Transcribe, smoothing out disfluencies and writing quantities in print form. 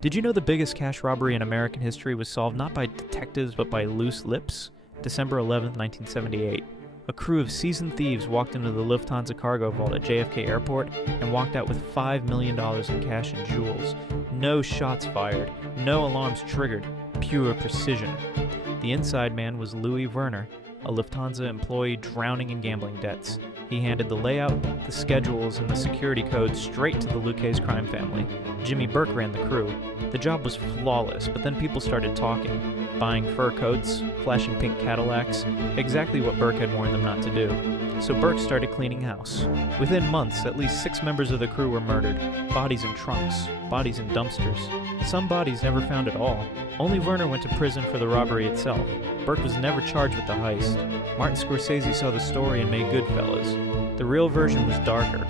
Did you know the biggest cash robbery in American history was solved not by detectives but by loose lips? December 11, 1978. A crew of seasoned thieves walked into the Lufthansa cargo vault at JFK Airport and walked out with $5 million in cash and jewels. No shots fired, no alarms triggered, pure precision. The inside man was Louis Werner, a Lufthansa employee drowning in gambling debts. He handed the layout, the schedules, and the security codes straight to the Lucchese crime family. Jimmy Burke ran the crew. The job was flawless, but then people started talking, buying fur coats, flashing pink Cadillacs, exactly what Burke had warned them not to do. So Burke started cleaning house. Within months, at least 6 members of the crew were murdered. Bodies in trunks, bodies in dumpsters. Some bodies never found at all. Only Werner went to prison for the robbery itself. Burke was never charged with the heist. Martin Scorsese saw the story and made Goodfellas. The real version was darker.